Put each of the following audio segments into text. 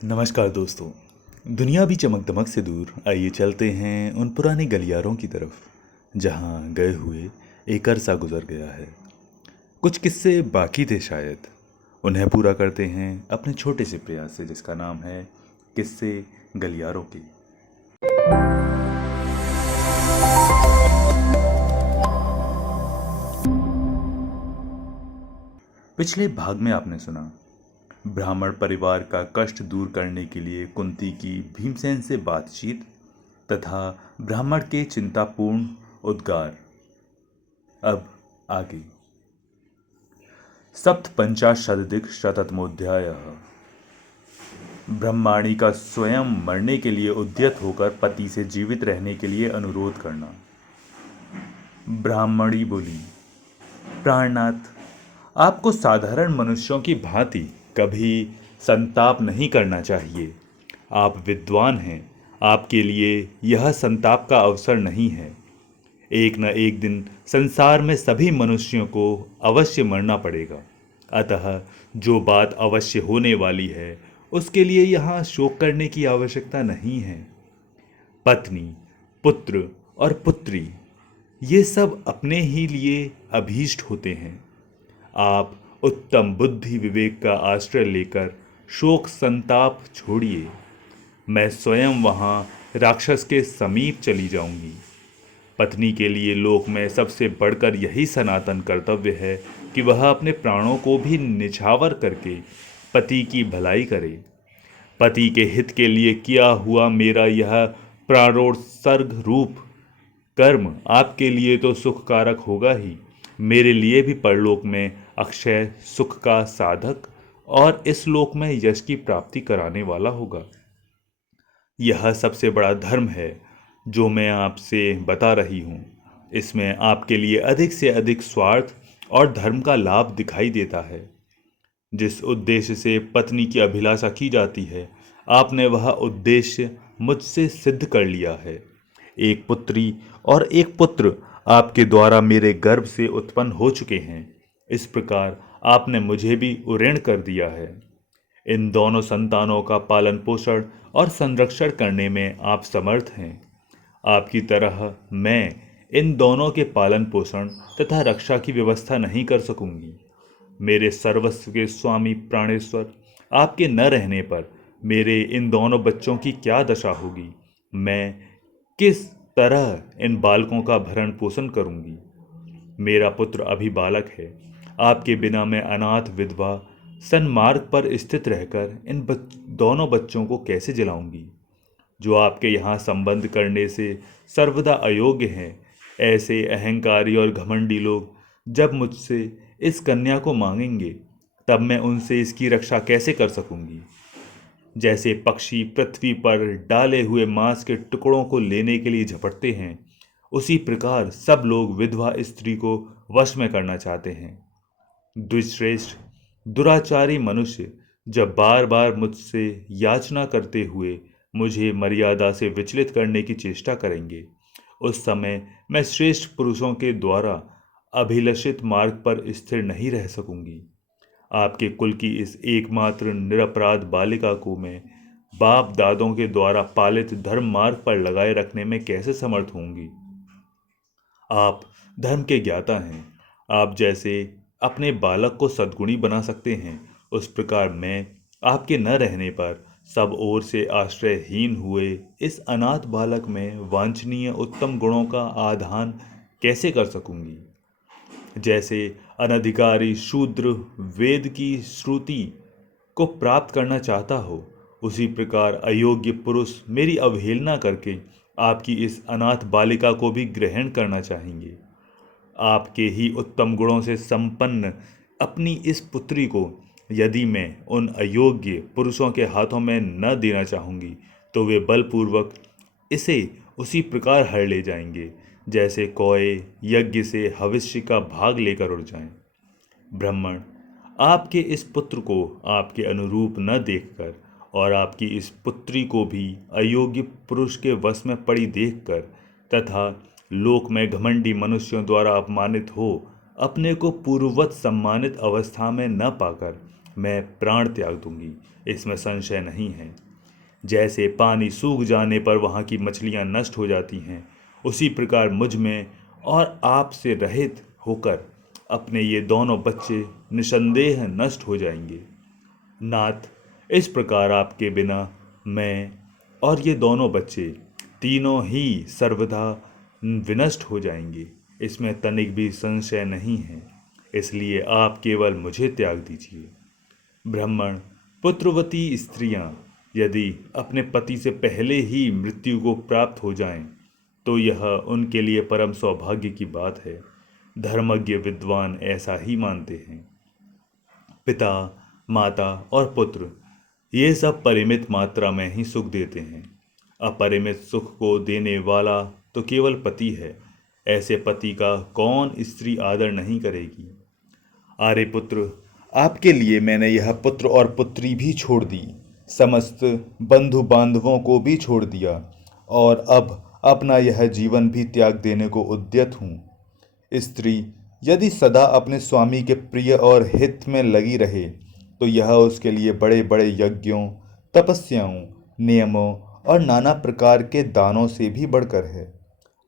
नमस्कार दोस्तों। दुनिया भी चमक दमक से दूर आइए चलते हैं उन पुराने गलियारों की तरफ जहां गए हुए एक अरसा गुजर गया है। कुछ किस्से बाकी थे शायद, उन्हें पूरा करते हैं अपने छोटे से प्रयास से जिसका नाम है किस्से गलियारों के। पिछले भाग में आपने सुना ब्राह्मण परिवार का कष्ट दूर करने के लिए कुंती की भीमसेन से बातचीत तथा ब्राह्मण के चिंतापूर्ण उद्गार। अब आगे। सप्तपंचाशदधिक शततमोऽध्यायः। ब्रह्माणी का स्वयं मरने के लिए उद्यत होकर पति से जीवित रहने के लिए अनुरोध करना। ब्राह्मणी बोली, प्राणनाथ, आपको साधारण मनुष्यों की भांति कभी संताप नहीं करना चाहिए। आप विद्वान हैं, आपके लिए यह संताप का अवसर नहीं है। एक न एक दिन संसार में सभी मनुष्यों को अवश्य मरना पड़ेगा। अतः जो बात अवश्य होने वाली है उसके लिए यहाँ शोक करने की आवश्यकता नहीं है। पत्नी, पुत्र और पुत्री ये सब अपने ही लिए अभीष्ट होते हैं। आप उत्तम बुद्धि विवेक का आश्रय लेकर शोक संताप छोड़िए। मैं स्वयं वहाँ राक्षस के समीप चली जाऊंगी। पत्नी के लिए लोक में सबसे बढ़कर यही सनातन कर्तव्य है कि वह अपने प्राणों को भी निछावर करके पति की भलाई करे। पति के हित के लिए किया हुआ मेरा यह प्राणोत्सर्ग रूप कर्म आपके लिए तो सुखकारक होगा ही, मेरे लिए भी परलोक में अक्षय सुख का साधक और इस लोक में यश की प्राप्ति कराने वाला होगा। यह सबसे बड़ा धर्म है जो मैं आपसे बता रही हूँ। इसमें आपके लिए अधिक से अधिक स्वार्थ और धर्म का लाभ दिखाई देता है। जिस उद्देश्य से पत्नी की अभिलाषा की जाती है, आपने वह उद्देश्य मुझसे सिद्ध कर लिया है। एक पुत्री और एक पुत्र आपके द्वारा मेरे गर्भ से उत्पन्न हो चुके हैं। इस प्रकार आपने मुझे भी उऋण कर दिया है। इन दोनों संतानों का पालन पोषण और संरक्षण करने में आप समर्थ हैं। आपकी तरह मैं इन दोनों के पालन पोषण तथा रक्षा की व्यवस्था नहीं कर सकूंगी। मेरे सर्वस्व के स्वामी प्राणेश्वर, आपके न रहने पर मेरे इन दोनों बच्चों की क्या दशा होगी। मैं किस तरह इन बालकों का भरण पोषण करूंगी। मेरा पुत्र अभी बालक है। आपके बिना मैं अनाथ विधवा सन्मार्ग पर स्थित रहकर इन दोनों बच्चों को कैसे जिलाऊंगी। जो आपके यहाँ संबंध करने से सर्वदा अयोग्य हैं, ऐसे अहंकारी और घमंडी लोग जब मुझसे इस कन्या को मांगेंगे तब मैं उनसे इसकी रक्षा कैसे कर सकूंगी। जैसे पक्षी पृथ्वी पर डाले हुए मांस के टुकड़ों को लेने के लिए झपटते हैं, उसी प्रकार सब लोग विधवा स्त्री को वश में करना चाहते हैं। द्विश्रेष्ठ दुराचारी मनुष्य जब बार बार मुझसे याचना करते हुए मुझे मर्यादा से विचलित करने की चेष्टा करेंगे, उस समय मैं श्रेष्ठ पुरुषों के द्वारा अभिलषित मार्ग पर स्थिर नहीं रह सकूंगी। आपके कुल की इस एकमात्र निरपराध बालिका को मैं बाप दादों के द्वारा पालित धर्म मार्ग पर लगाए रखने में कैसे समर्थ होंगी। आप धर्म के ज्ञाता हैं। आप जैसे अपने बालक को सद्गुणी बना सकते हैं, उस प्रकार मैं आपके न रहने पर सब ओर से आश्रयहीन हुए इस अनाथ बालक में वांछनीय उत्तम गुणों का आधान कैसे कर सकूंगी। जैसे अनधिकारी शूद्र वेद की श्रुति को प्राप्त करना चाहता हो, उसी प्रकार अयोग्य पुरुष मेरी अवहेलना करके आपकी इस अनाथ बालिका को भी ग्रहण करना चाहेंगे। आपके ही उत्तम गुणों से संपन्न अपनी इस पुत्री को यदि मैं उन अयोग्य पुरुषों के हाथों में न देना चाहूँगी तो वे बलपूर्वक इसे उसी प्रकार हर ले जाएंगे जैसे कौए यज्ञ से भविष्य का भाग लेकर उड़ जाएं। ब्राह्मण, आपके इस पुत्र को आपके अनुरूप न देखकर और आपकी इस पुत्री को भी अयोग्य पुरुष के वश में पड़ी देखकर तथा लोक में घमंडी मनुष्यों द्वारा अपमानित हो अपने को पूर्ववत सम्मानित अवस्था में न पाकर मैं प्राण त्याग दूंगी, इसमें संशय नहीं है। जैसे पानी सूख जाने पर वहाँ की मछलियाँ नष्ट हो जाती हैं, उसी प्रकार मुझ में और आपसे रहित होकर अपने ये दोनों बच्चे निसंदेह नष्ट हो जाएंगे। नाथ, इस प्रकार आपके बिना मैं और ये दोनों बच्चे तीनों ही सर्वदा विनष्ट हो जाएंगे, इसमें तनिक भी संशय नहीं है। इसलिए आप केवल मुझे त्याग दीजिए। ब्राह्मण, पुत्रवती स्त्रियां यदि अपने पति से पहले ही मृत्यु को प्राप्त हो जाएं, तो यह उनके लिए परम सौभाग्य की बात है। धर्मज्ञ विद्वान ऐसा ही मानते हैं। पिता, माता और पुत्र ये सब परिमित मात्रा में ही सुख देते हैं। अपरिमित सुख को देने वाला तो केवल पति है। ऐसे पति का कौन स्त्री आदर नहीं करेगी। आर्यपुत्र, आपके लिए मैंने यह पुत्र और पुत्री भी छोड़ दी, समस्त बंधु बांधवों को भी छोड़ दिया, और अब अपना यह जीवन भी त्याग देने को उद्यत हूँ। स्त्री यदि सदा अपने स्वामी के प्रिय और हित में लगी रहे, तो यह उसके लिए बड़े बड़े यज्ञों, तपस्याओं, नियमों और नाना प्रकार के दानों से भी बढ़कर है।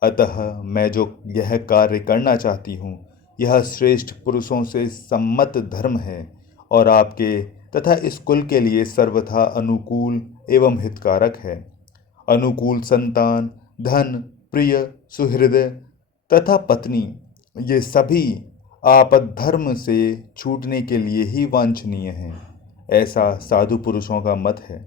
अतः मैं जो यह कार्य करना चाहती हूँ, यह श्रेष्ठ पुरुषों से सम्मत धर्म है और आपके तथा इस कुल के लिए सर्वथा अनुकूल एवं हितकारक है। अनुकूल संतान, धन, प्रिय, सुहृदय तथा पत्नी, ये सभी आपद धर्म से छूटने के लिए ही वांछनीय हैं, ऐसा साधु पुरुषों का मत है।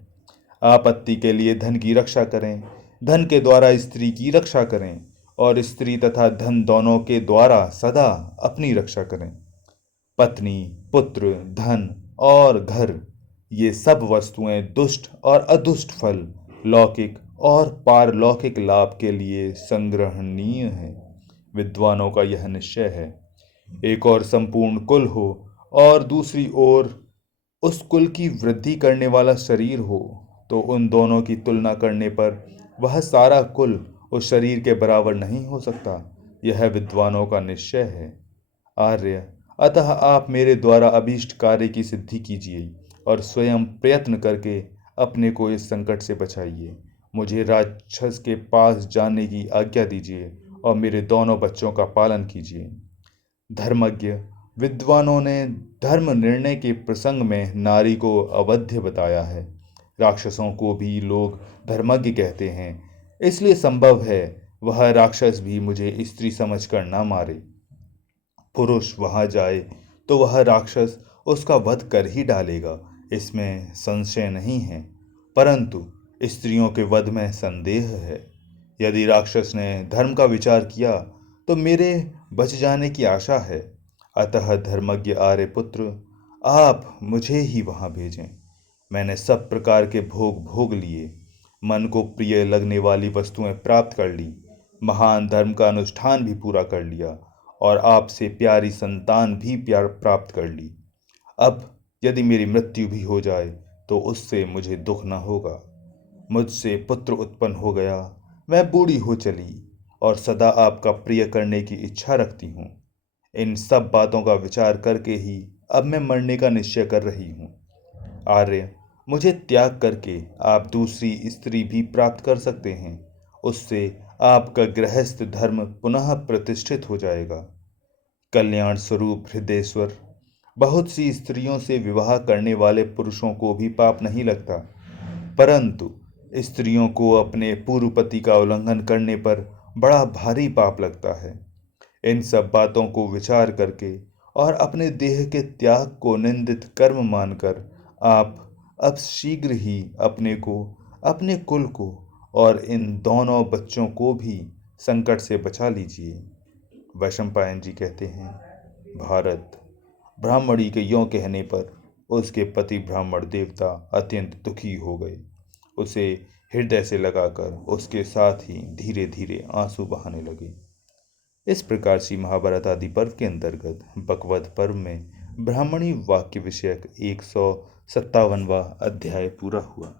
आपत्ति के लिए धन की रक्षा करें, धन के द्वारा स्त्री की रक्षा करें, और स्त्री तथा धन दोनों के द्वारा सदा अपनी रक्षा करें। पत्नी, पुत्र, धन और घर, ये सब वस्तुएं दुष्ट और अदुष्ट फल, लौकिक और पारलौकिक लाभ के लिए संग्रहणीय हैं। विद्वानों का यह निश्चय है। एक और संपूर्ण कुल हो और दूसरी ओर उस कुल की वृद्धि करने वाला शरीर हो, तो उन दोनों की तुलना करने पर वह सारा कुल उस शरीर के बराबर नहीं हो सकता। यह विद्वानों का निश्चय है। आर्य, अतः आप मेरे द्वारा अभीष्ट कार्य की सिद्धि कीजिए और स्वयं प्रयत्न करके अपने को इस संकट से बचाइए। मुझे राक्षस के पास जाने की आज्ञा दीजिए और मेरे दोनों बच्चों का पालन कीजिए। धर्मज्ञ विद्वानों ने धर्म निर्णय के प्रसंग में नारी को अवध्य बताया है। राक्षसों को भी लोग धर्मज्ञ कहते हैं, इसलिए संभव है वह राक्षस भी मुझे स्त्री समझकर न मारे। पुरुष वहां जाए तो वह राक्षस उसका वध कर ही डालेगा, इसमें संशय नहीं है, परंतु स्त्रियों के वध में संदेह है। यदि राक्षस ने धर्म का विचार किया तो मेरे बच जाने की आशा है। अतः धर्मज्ञ आर्यपुत्र, आप मुझे ही वहां भेजें। मैंने सब प्रकार के भोग भोग लिए, मन को प्रिय लगने वाली वस्तुएं प्राप्त कर ली, महान धर्म का अनुष्ठान भी पूरा कर लिया और आपसे प्यारी संतान भी प्यार प्राप्त कर ली। अब यदि मेरी मृत्यु भी हो जाए तो उससे मुझे दुख न होगा। मुझसे पुत्र उत्पन्न हो गया, मैं बूढ़ी हो चली और सदा आपका प्रिय करने की इच्छा रखती हूँ। इन सब बातों का विचार करके ही अब मैं मरने का निश्चय कर रही हूँ। आर्य, मुझे त्याग करके आप दूसरी स्त्री भी प्राप्त कर सकते हैं, उससे आपका गृहस्थ धर्म पुनः प्रतिष्ठित हो जाएगा। कल्याण स्वरूप हृदयेश्वर, बहुत सी स्त्रियों से विवाह करने वाले पुरुषों को भी पाप नहीं लगता, परंतु स्त्रियों को अपने पूर्व पति का उल्लंघन करने पर बड़ा भारी पाप लगता है। इन सब बातों को विचार करके और अपने देह के त्याग को निंदित कर्म मानकर आप अब शीघ्र ही अपने को, अपने कुल को और इन दोनों बच्चों को भी संकट से बचा लीजिए। वैशंपायन जी कहते हैं, भारत, ब्राह्मणी के यों कहने पर उसके पति ब्राह्मण देवता अत्यंत दुखी हो गए। उसे हृदय से लगाकर उसके साथ ही धीरे धीरे आंसू बहाने लगे। इस प्रकार से महाभारत आदि पर्व के अंतर्गत बकवध पर्व में ब्राह्मणी वाक्य विषयक 157वां अध्याय पूरा हुआ।